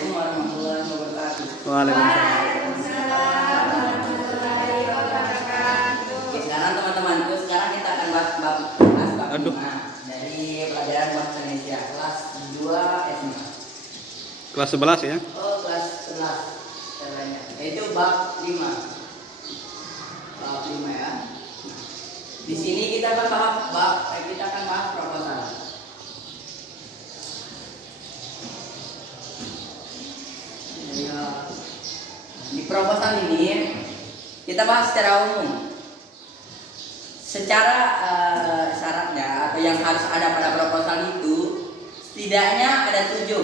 Assalamualaikum warahmatullahi wabarakatuh. Waalaikumsalam. Oke, sekarang teman-temanku, sekarang kita akan bahas bab 5 dari pelajaran bahasa Indonesia kelas 2 SMA. Kelas 11 ya? Oh, kelas 11 caranya. Yaitu bab 5. Bab 5 ya. Di sini kita akan bahas proposal. Di proposal ini kita bahas secara umum. Secara syaratnya atau yang harus ada pada proposal itu setidaknya ada 7.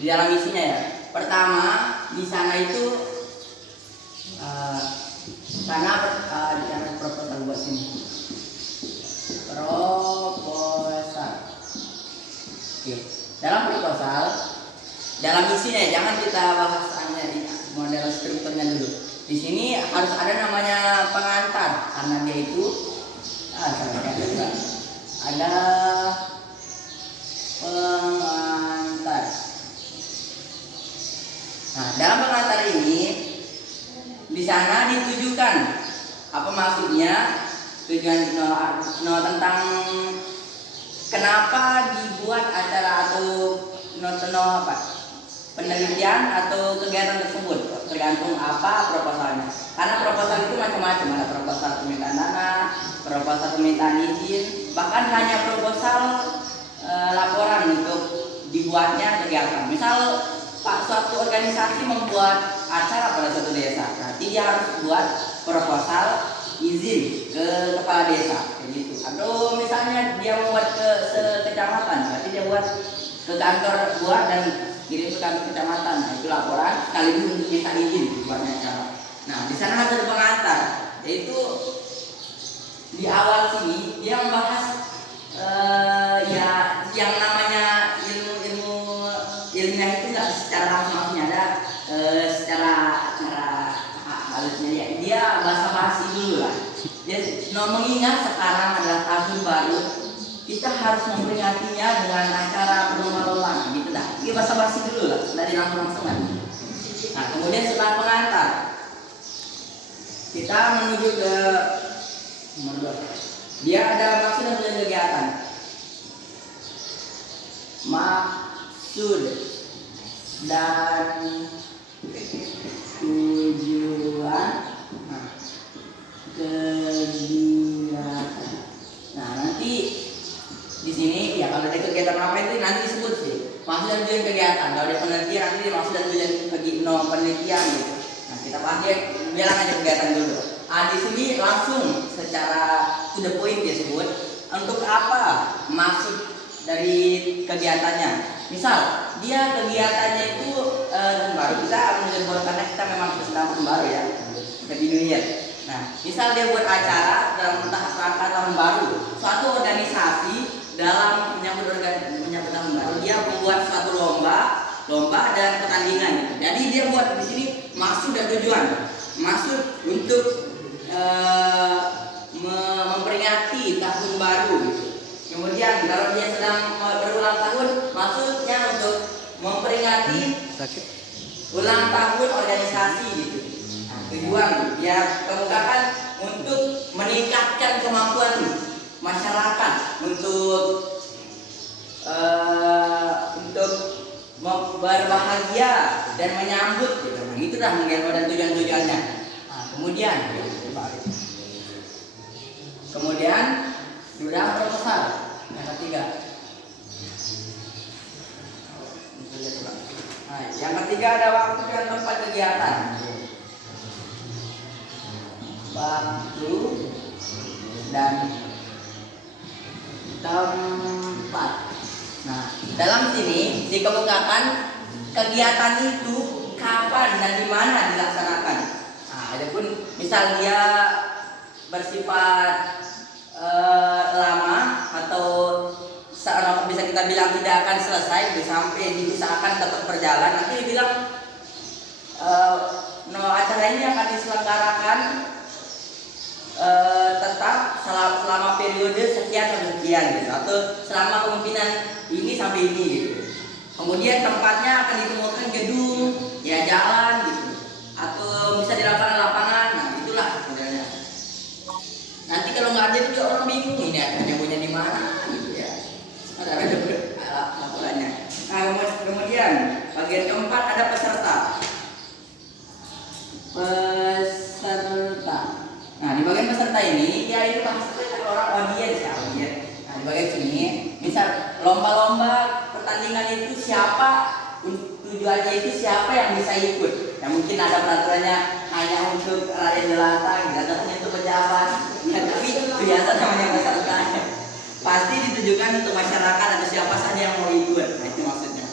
Di dalam isinya ya. Pertama, di sana itu di proposal buat sini. Proposal. Oke. Dalam proposal, dalam isinya jangan kita bahas di model strukturnya dulu. Di sini harus ada namanya pengantar karena dia itu ada pengantar. Nah, dalam pengantar ini di sana ditujukan apa maksudnya, tujuan tentang kenapa dibuat acara atau penelitian atau kegiatan tersebut, tergantung apa proposalnya. Karena proposal itu macam-macam, ada proposal permintaan dana, proposal permintaan izin, bahkan hanya proposal laporan untuk dibuatnya kegiatan. Misal suatu organisasi membuat acara pada suatu desa, nanti dia harus buat proposal izin ke kepala desa, kayak gitu. Atau misalnya dia membuat ke kecamatan, berarti dia buat ke kantor buat dan kirim ke kantor kecamatan. Nah, itu laporan sekaligus untuk minta izin buatnya acara. Nah, di sana ada pengantar, yaitu di awal sini dia membahas ya yang namanya ilmu ilmiah itu nggak secara langsung ada secara halusnya dia basa-basi dulu lah. Dia mengingat sekarang adalah tahun baru, kita harus memperingatinya dengan acara berlomba-lomba gitu dah. Dia basa-basi dulu lah, dari langsung-langsungan. Nah, kemudian setelah pengantar kita menuju ke nomor 2. Dia ada maksud dan tujuan kegiatan. Maksud dan tujuan kegiatan. Nah, nanti di sini ya kalau ada kegiatan apa itu nanti disebut sih. Maksud dan tujuan kegiatan. Kalau ada penelitian nanti maksud dan tujuan penelitian gitu. Nah, kita bahas dia bilang aja kegiatan dulu. Di sini langsung secara to the point dia sebut untuk apa maksud dari kegiatannya. Misal dia kegiatannya itu baru kita menunjukkan karena kita memang sedang baru ya, Happy New Year. Nah, misal dia buat acara dalam rangka tahun baru, suatu organisasi dalam menyambut tahun baru dia membuat suatu lomba dan pertandingan. Jadi dia buat di sini maksud dan tujuan. Maksud untuk memperingati tahun baru gitu. Kemudian kalau dia sedang berulang tahun, maksudnya untuk memperingati ulang tahun organisasi gitu. Nah, tujuan dia kemukakan untuk meningkatkan kemampuan masyarakat untuk berbahagia dan menyambut gitu. Nah, itu dah mungkin dan tujuan-tujuannya. Nah, kemudian sudah proposal yang ketiga. Nah, yang ketiga ada waktu dan tempat kegiatan. Waktu dan tempat. Nah, dalam sini dikemukakan kegiatan itu kapan dan di mana dilaksanakan. Nah, adapun misal dia bersifat lama atau bisa kita bilang tidak akan selesai sampai diusahakan tetap berjalan, nanti dibilang acara ini akan diselenggarakan tetap selama periode sekian sampai sekian gitu, atau selama kemungkinan ini sampai ini gitu. Kemudian tempatnya akan ditemukan gedung, ya jalan gitu, atau bisa di lapangan-lapangan. Nah itulah modelnya. Nanti kalau nggak ada juga orang bingung ini akan nyambungnya di mana gitu ya. Ada laporannya. Nah kemudian bagian keempat ada peserta. Peserta. Nah di bagian peserta ini dia itu maksudnya orang audiens ya audiens. Nah di bagian sini misal lomba-lomba pertandingan itu siapa, tujuannya itu siapa yang bisa ikut. Ya mungkin ada peraturannya hanya untuk rakyat jelata, katanya itu pejabat. Nah, tapi biasa namanya peserta. Pasti ditujukan untuk masyarakat atau siapa saja yang mau ikut. Nah itu maksudnya.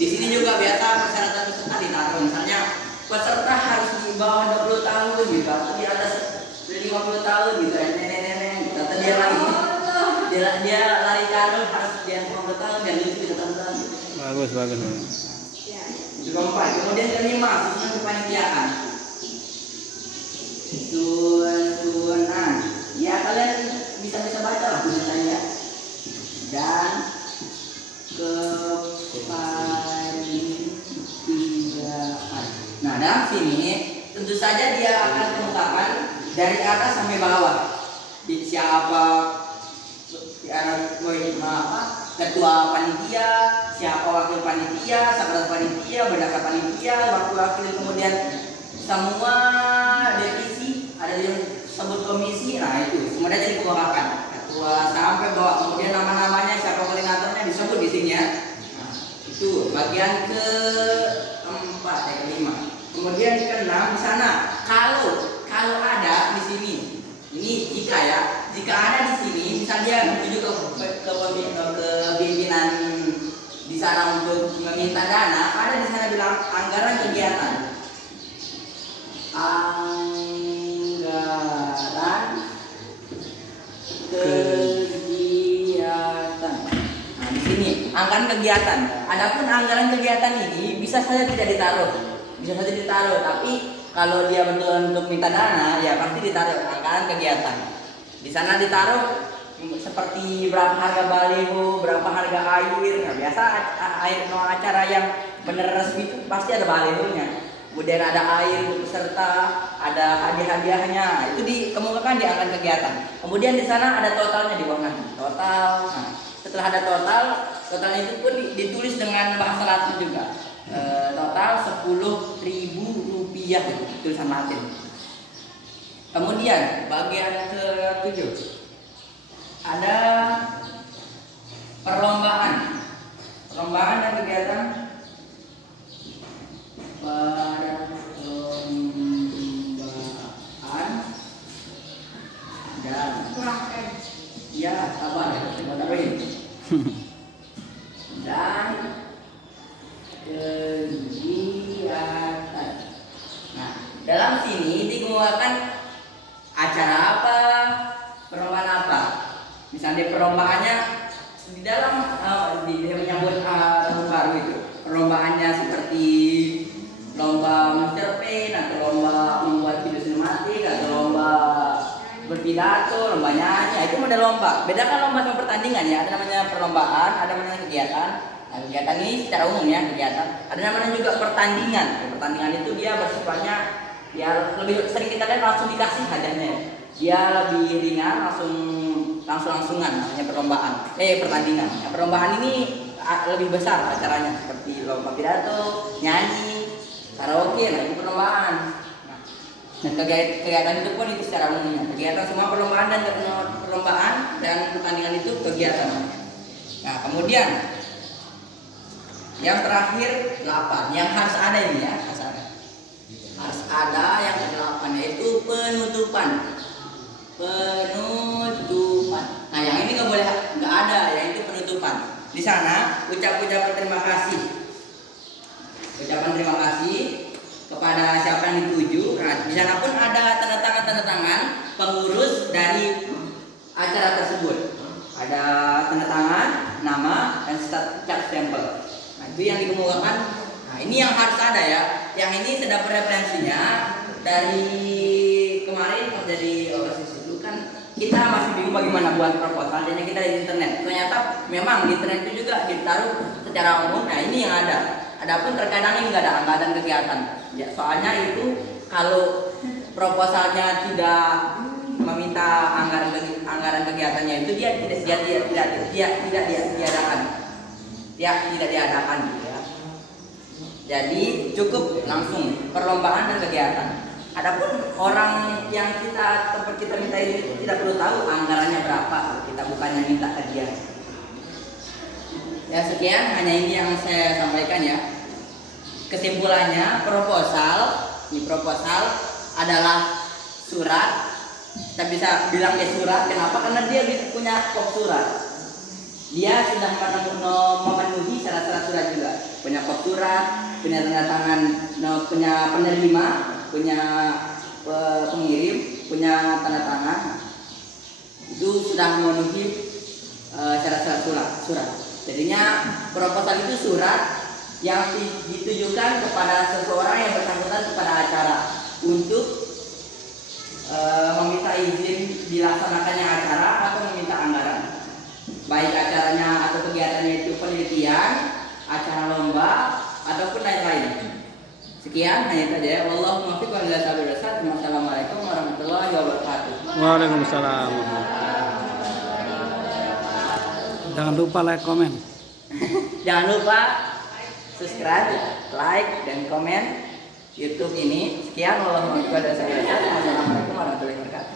Di sini juga biasa persyaratan peserta ditaruh, misalnya peserta harus di bawah 20 tahun gitu, atau di atas 50 tahun gitu, nenek-nenek gitu, atau dia lari karung harus dia 50 tahun dan lucu gitu teman-teman. Bagus, bagus. Itu keempat. Kemudian kelima, susunan kepanitiaan. Susunan. Ya kalian bisa baca lah tulisannya. Dan kepanitiaan. Nah dalam sini tentu saja dia akan kemukakan dari atas sampai bawah. Siapa ketua panitia, siapa wakil panitia, sekretaris panitia, bendahara panitia, wakil kemudian semua divisi ada yang sebut komisi. Nah itu semuanya jadi kemukakan ketua sampai bawah, kemudian nama-namanya siapa koordinatornya disebut di sini ya. Nah, itu bagian keempat ya kelima. Kemudian keenam di sana kalau ada di sini ini jika ada di sini misalnya menuju ke pimpinan di sana untuk meminta dana, ada di sana bilang anggaran kegiatan nah di sini anggaran kegiatan. Adapun anggaran kegiatan ini bisa saja tidak ditaruh, tapi kalau dia betul untuk minta dana, ya pasti ditaruh anggaran kegiatan. Di sana ditaruh seperti berapa harga baliho, berapa harga air. Nah, biasa air acara yang bener resmi itu pasti ada balihonya. Kemudian ada air untuk peserta, ada hadiah-hadiahnya. Itu dikemukakan di anggaran kegiatan. Kemudian di sana ada totalnya di bawah. Total. Nah, setelah ada totalnya itu pun ditulis dengan bahasa Latin juga. Total 10.000 rupiah tulisan Latin. Kemudian bagian ke-7 ada perlombaan dan kegiatan dan ya sabar dan kegiatan. Nah dalam sini dikemukakan acara apa, perlombaan apa. Misalnya perlombaannya di dalam dia menyambut tahun baru itu, perlombaannya seperti lomba mencerpen atau lomba membuat video sinematik atau lomba berpidato, lomba nyanyi. Itu model lomba. Bedakan lomba sama pertandingan ya. Ada namanya perlombaan, ada namanya kegiatan. Nah, kegiatan ini secara umum ya kegiatan. Ada namanya juga pertandingan. Pertandingan itu dia bersifatnya ya lebih sering kita lihat langsung dikasih hadiahnya. Dia lebih ringan, langsungan namanya pertandingan. Nah, perlombaan ini lebih besar acaranya seperti lomba pidato, nyanyi, karaoke. Nah itu perlombaan. Nah kegiatan itu pun itu secara umumnya. Kegiatan semua perlombaan dan pertandingan itu kegiatan. Nah kemudian yang terakhir 8 yang harus ada ini ya, harus ada yang ke-8 yaitu penutupan. Nah yang ini nggak ada, yaitu penutupan. Di sana ucapan terima kasih kepada siapa yang dituju. Nah di sana pun ada tanda tangan pengurus dari acara tersebut. Ada tanda tangan, nama dan cap stempel. Nah itu yang dikemukakan. Nah ini yang harus ada ya. Yang ini terdapat referensinya dari kemarin terjadi operasi kita masih bingung bagaimana buat proposal, jadi kita di internet. Ternyata memang di internet itu juga ditaruh secara umum. Nah ini yang ada. Adapun terkadang ini nggak ada anggaran kegiatan. Ya, soalnya itu kalau proposalnya tidak meminta anggaran kegiatannya itu dia tidak diadakan gitu ya. Jadi cukup langsung perlombaan dan kegiatan. Adapun orang yang tempat kita minta ini tidak perlu tahu anggarannya berapa, kita bukannya minta ke dia. Ya sekian, hanya ini yang saya sampaikan ya. Kesimpulannya proposal adalah surat. Kita bisa bilang dia surat, kenapa? Karena dia punya kop surat. Dia sudah memenuhi syarat-syarat surat juga. Punya kop surat, punya tanda tangan, punya penerima, punya pengirim, punya tanda tangan. Itu sudah memenuhi syarat-syarat surat. Jadinya proposal itu surat yang ditujukan kepada seseorang yang bersangkutan kepada acara untuk meminta izin dilaksanakannya acara atau meminta anggaran. Baik acaranya atau kegiatannya itu penelitian, acara lomba, ataupun lain-lain. Sekian hanya saja ya. Wallahu muwaffiq wa Wassalamualaikum warahmatullahi wabarakatuh. Waalaikumsalam. Jangan lupa like, komen. Jangan lupa subscribe, like, dan komen YouTube ini. Sekian, wassalamualaikum warahmatullahi wabarakatuh.